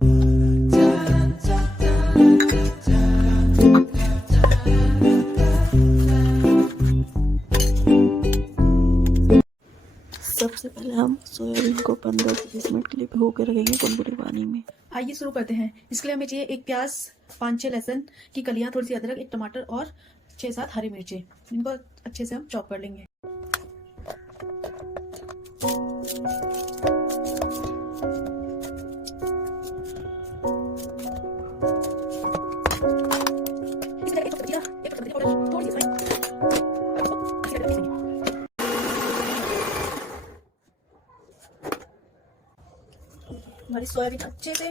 सबसे पहले हम सोयाबीन को 15 से 20 मिनट के लिए भिगो के रखेंगे गुनगुने पानी में। आइए शुरू करते हैं। इसके लिए हमें चाहिए एक प्याज, 5-6 लहसुन की कलियां, थोड़ी सी अदरक, एक टमाटर और 6-7 हरी मिर्चें। इनको अच्छे से हम चॉप कर लेंगे। हमारी सोयाबीन अच्छे से